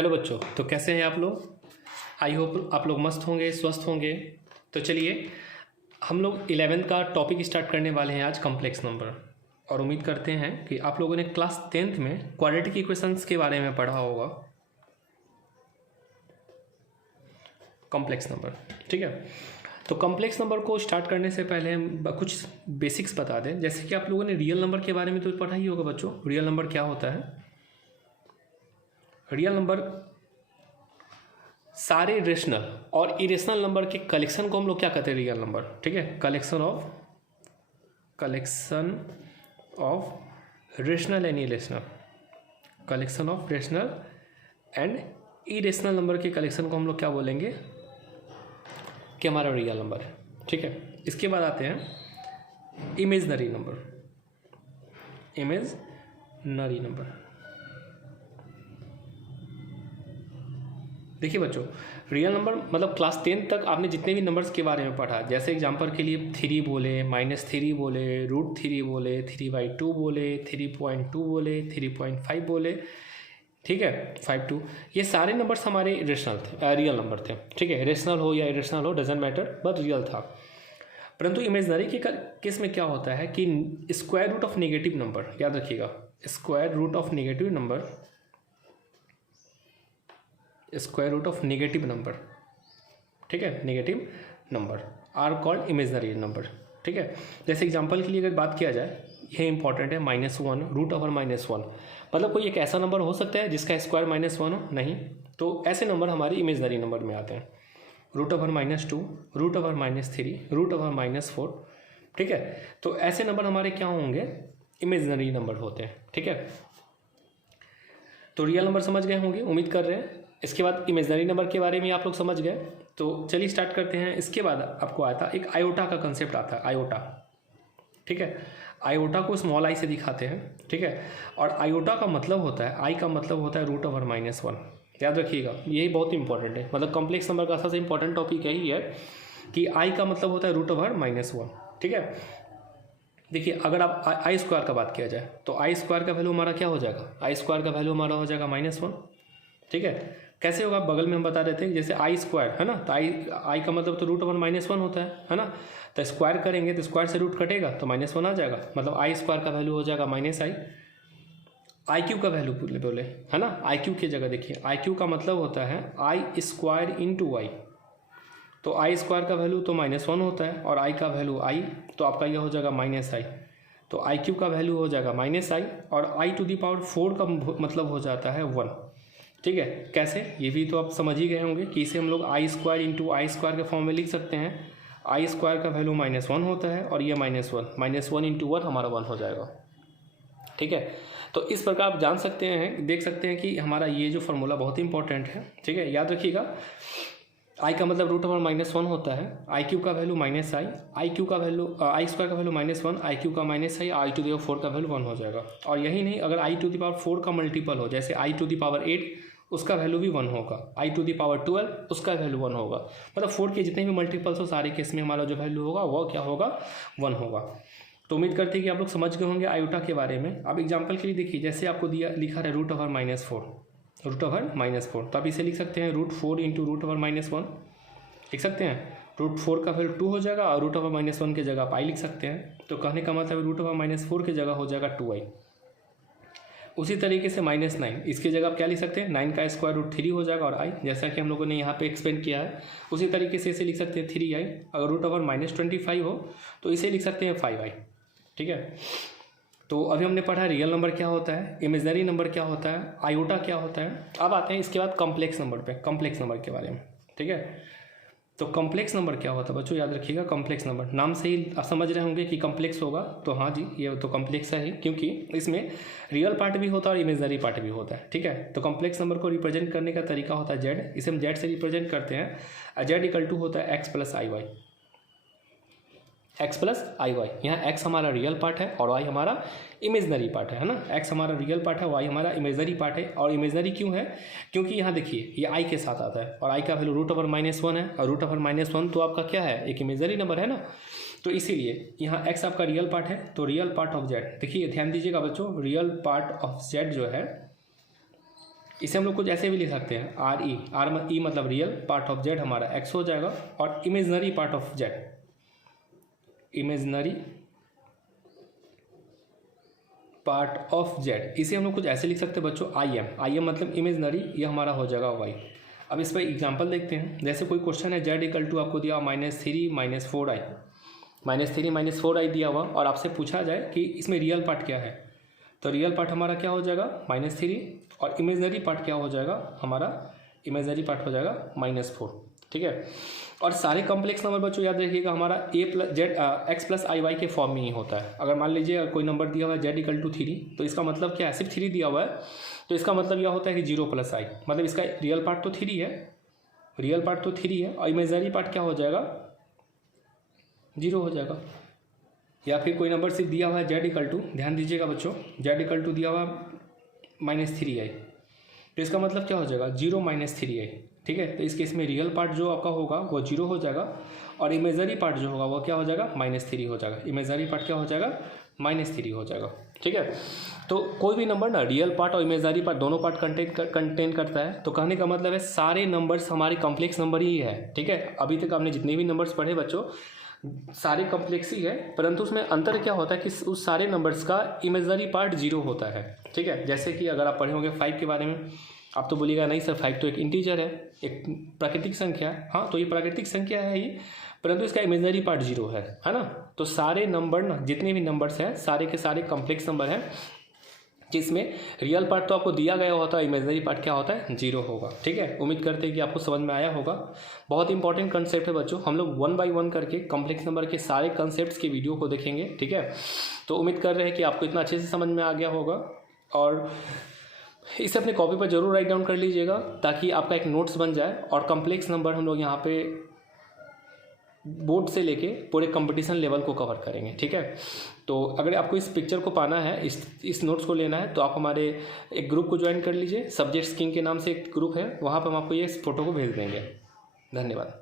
Hello बच्चों, तो कैसे हैं आप लोग। आई होप आप लोग मस्त होंगे, स्वस्थ होंगे। तो चलिए हम लोग 11th का टॉपिक स्टार्ट करने वाले हैं आज, कॉम्प्लेक्स नंबर। और उम्मीद करते हैं कि आप लोगों ने क्लास 10th में क्वाड्रेटिक इक्वेशंस के बारे में पढ़ा होगा, कॉम्प्लेक्स नंबर। ठीक है, तो कॉम्प्लेक्स नंबर को स्टार्ट करने से पहले हम कुछ बेसिक्स बता दें। जैसे कि आप लोगों ने रियल नंबर के बारे में तो पढ़ा ही होगा बच्चों। रियल नंबर क्या होता है? रियल नंबर सारे रेशनल और इरेशनल नंबर के कलेक्शन को हम लोग क्या कहते हैं? Real number. ठीक है, collection of rational and irrational, collection of rational and irrational number के कलेक्शन को हम लोग क्या बोलेंगे कि हमारा रियल नंबर है। ठीक है, इसके बाद आते हैं इमेजनरी नंबर। इमेजनरी नंबर, देखिए बच्चों, रियल नंबर मतलब क्लास 10 तक आपने जितने भी नंबर्स के बारे में पढ़ा, जैसे एग्जांपल के लिए 3 बोले, -3 बोले, √3 बोले, 3/2 बोले, 3.2 बोले, 3.5 बोले, ठीक है, 5/2, ये सारे नंबर्स हमारे रेशनल थे, रियल नंबर थे। ठीक है, रेशनल हो या इरेशनल हो, डजेंट मैटर, बट रियल था। परंतु इमेजनरी के केस में क्या होता है कि square root of negative number, याद रखिएगा, square root of negative number, square root of negative number, ठीक है, negative number are called imaginary number. ठीक है, जैसे एग्जांपल के लिए अगर बात किया जाए, यह इंपॉर्टेंट है, -1 √(-1), मतलब कोई एक ऐसा नंबर हो सकता है जिसका स्क्वायर -1 हो? नहीं, तो ऐसे नंबर हमारे इमेजनरी नंबर में आते हैं। √(-2), √(-3), √(-4), ठीक है, तो ऐसे नंबर हमारे क्या होंगे? इमेजनरी नंबर होते हैं। ठीक है, तो रियल नंबर समझ गए होंगे, उम्मीद कर रहे हैं। इसके बाद इमेजनरी नंबर के बारे में आप लोग समझ गए, तो चलिए स्टार्ट करते हैं। इसके बाद आपको आता एक आयोटा का कंसेप्ट आता है, आयोटा। ठीक है, आयोटा को स्मॉल आई से दिखाते हैं। ठीक है, और आयोटा का मतलब होता है, आई का मतलब होता है √(-1). याद रखिएगा, यही बहुत इंपॉर्टेंट है, मतलब कॉम्प्लेक्स नंबर का सबसे इंपॉर्टेंट टॉपिक यही है कि आई का मतलब होता है √(-1). ठीक है, देखिए अगर आप आई स्क्वायर का बात किया जाए तो आई स्क्वायर का वैल्यू हमारा क्या हो जाएगा? आई स्क्वायर का वैल्यू हमारा हो जाएगा -1। ठीक है, कैसे होगा? बगल में हम बता देते हैं, जैसे आई स्क्वायर है ना, तो आई का मतलब तो √(-1) होता है ना, तो स्क्वायर करेंगे तो स्क्वायर से रूट कटेगा तो -1 आ जाएगा, मतलब आई स्क्वायर का वैल्यू हो जाएगा -i। आई क्यू का वैल्यू बोले है ना, आई क्यू की जगह देखिए, आई क्यू का मतलब होता है आई स्क्वायर इंटू आई, तो आई स्क्वायर का वैल्यू तो -1 होता है और आई का वैल्यू आई, तो आपका यह हो जाएगा -i, तो आई क्यू का वैल्यू हो जाएगा -i, और i⁴ का मतलब हो जाता है 1। ठीक है, कैसे? ये भी तो आप समझ ही गए होंगे कि इसे हम लोग आई स्क्वायर इंटू आई स्क्वायर के फॉर्म में लिख सकते हैं। आई स्क्वायर का वैल्यू -1 होता है और ये -1 इंटू 1 हमारा 1 हो जाएगा। ठीक है, तो इस प्रकार आप जान सकते हैं, देख सकते हैं कि हमारा ये जो फार्मूला बहुत इंपॉर्टेंट है। ठीक है, याद रखिएगा, आई का मतलब √(-1) होता है, आई क्यू का वैल्यू -i, आई क्यू का वैल्यू आई स्क्वायर का वैल्यू -1, आई क्यू का -i, i⁴ का वैल्यू 1 हो जाएगा। और यही नहीं, अगर i⁴ का मल्टीपल हो, जैसे i⁸, उसका वैल्यू भी 1 होगा, i⁴ उसका वैल्यू 1 होगा, मतलब 4 के जितने भी मल्टीपल्स हो सारे केस में हमारा जो वैल्यू होगा वो क्या होगा? 1 होगा। तो उम्मीद करते हैं कि आप लोग समझ गए होंगे आयोटा के बारे में। अब एग्जांपल के लिए देखिए, जैसे आपको दिया लिखा है √(-4), तो आप इसे लिख सकते हैं √4 इंटू √(-1), लिख सकते हैं। √4 का वैल्यू 2 हो जाएगा और √(-1) की जगह आप i लिख सकते हैं, तो कहने का मतलब √(-4) की जगह हो जाएगा 2i। उसी तरीके से -9, इसकी जगह आप क्या लिख सकते हैं? 9 का स्क्वायर रूट 3 हो जाएगा और i, जैसा कि हम लोगों ने यहाँ पे एक्सप्लेन किया है। उसी तरीके से इसे लिख सकते हैं 3i। अगर √(-25) हो तो इसे लिख सकते हैं 5i। ठीक है, तो अभी हमने पढ़ा रियल नंबर क्या होता है, इमेजनरी नंबर क्या होता है, आयोटा क्या होता है। अब आते हैं इसके बाद कॉम्प्लेक्स नंबर पे, कॉम्प्लेक्स नंबर के बारे में। ठीक है, तो कॉम्प्लेक्स नंबर क्या होता है बच्चों? याद रखिएगा, कॉम्प्लेक्स नंबर नाम से ही आप समझ रहे होंगे कि कॉम्प्लेक्स होगा, तो हाँ जी, ये तो कॉम्प्लेक्स है, क्योंकि इसमें रियल पार्ट भी होता है और इमेजनरी पार्ट भी होता है। ठीक है, तो कॉम्प्लेक्स नंबर को रिप्रेजेंट करने का तरीका होता है जेड, इसे हम जेड से रिप्रेजेंट करते हैं। जेड इक्वल टू होता है x + iy, x + iy। यहाँ x हमारा रियल पार्ट है और y हमारा इमेजनरी पार्ट है ना, x हमारा रियल पार्ट है, y हमारा इमेजनरी पार्ट है। और इमेजनरी क्यों है? क्योंकि यहाँ देखिए ये i के साथ आता है और i का वैल्यू √(-1) है, और √(-1) तो आपका क्या है? एक इमेजनरी नंबर है ना, तो इसीलिए यहाँ x आपका रियल पार्ट है, तो रियल पार्ट ऑफ z, देखिए ध्यान दीजिएगा बच्चों, रियल पार्ट ऑफ z जो है इसे हम लोग कुछ ऐसे भी लिख सकते हैं, आर ई मतलब रियल पार्ट ऑफ जेड हमारा एक्स हो जाएगा, और imaginary part of Z, imaginary part of Z, इसे हम लोग कुछ ऐसे लिख सकते हैं बच्चों, आई एम मतलब इमेजनरी, ये हमारा हो जाएगा वाई। अब इस पर एग्जांपल देखते हैं। जैसे कोई क्वेश्चन है, जेड इक्वल टू आपको दिया -3 - 4i, -3 - 4i दिया हुआ, और आपसे पूछा जाए कि इसमें रियल पार्ट क्या है, तो रियल पार्ट हमारा क्या हो जाएगा -3, और इमेजनरी पार्ट क्या हो जाएगा हमारा, इमेजनरी पार्ट हो जाएगा -4, ठीक है। और सारे कॉम्प्लेक्स नंबर बच्चों याद रखिएगा हमारा x + iy के फॉर्म में ही होता है। अगर मान लीजिए कोई नंबर दिया हुआ है z = 3, तो इसका मतलब क्या है, सिर्फ 3 दिया हुआ है, तो इसका मतलब यह होता है कि 0 + i, मतलब इसका रियल पार्ट तो 3 है, रियल पार्ट तो 3 है, और इमेजनरी पार्ट क्या हो जाएगा, 0 हो जाएगा। या फिर कोई नंबर सिर्फ दिया हुआ है z = ध्यान दीजिएगा बच्चों, z = दिया हुआ -3i, तो इसका मतलब क्या हो जाएगा, 0 - 3i, ठीक है। तो इस केस में रियल पार्ट जो आपका होगा वो 0 हो जाएगा, और इमेजनरी पार्ट जो होगा वो क्या हो जाएगा, -3 हो जाएगा, इमेजनरी पार्ट क्या हो जाएगा, -3 हो जाएगा, ठीक है। तो कोई भी नंबर ना रियल पार्ट और इमेजनरी पार्ट दोनों पार्ट कंटेन करता है, तो कहने का मतलब है सारे नंबर्स हमारे कॉम्प्लेक्स नंबर ही है, ठीक है। अभी तक आपने जितने भी नंबर्स पढ़े बच्चों सारे कॉम्प्लेक्स ही है, परंतु उसमें अंतर क्या होता है कि उस सारे नंबर्स का इमेजनरी पार्ट 0 होता है, ठीक है। जैसे कि अगर आप पढ़े होंगे 5 के बारे में, आप तो बोलिएगा नहीं सर 5 तो एक इंटीजर है, एक प्राकृतिक संख्या है, हाँ तो ये प्राकृतिक संख्या है ही, परंतु इसका इमेजनरी पार्ट 0 है ना। तो सारे नंबर ना, जितने भी नंबर्स हैं सारे के सारे कॉम्प्लेक्स नंबर हैं, जिसमें रियल पार्ट तो आपको दिया गया होता है, इमेजनरी पार्ट क्या होता है, 0 होगा, ठीक है। उम्मीद करते हैं कि आपको समझ में आया होगा। बहुत इंपॉर्टेंट कंसेप्ट है बच्चों, हम लोग 1 बाय 1 करके कॉम्प्लेक्स नंबर के सारे कंसेप्ट्स के वीडियो को देखेंगे, ठीक है। तो उम्मीद कर रहे हैं कि आपको इतना अच्छे से समझ में आ गया होगा, और इसे अपने कॉपी पर जरूर राइट डाउन कर लीजिएगा, ताकि आपका एक नोट्स बन जाए। और कॉम्प्लेक्स नंबर हम लोग यहाँ पे बोर्ड से लेके पूरे कंपटीशन लेवल को कवर करेंगे, ठीक है। तो अगर आपको इस पिक्चर को पाना है, इस नोट्स को लेना है, तो आप हमारे एक ग्रुप को ज्वाइन कर लीजिए, सब्जेक्ट्स किंग के नाम से एक ग्रुप है, वहाँ पर हम आपको ये इस फोटो को भेज देंगे। धन्यवाद।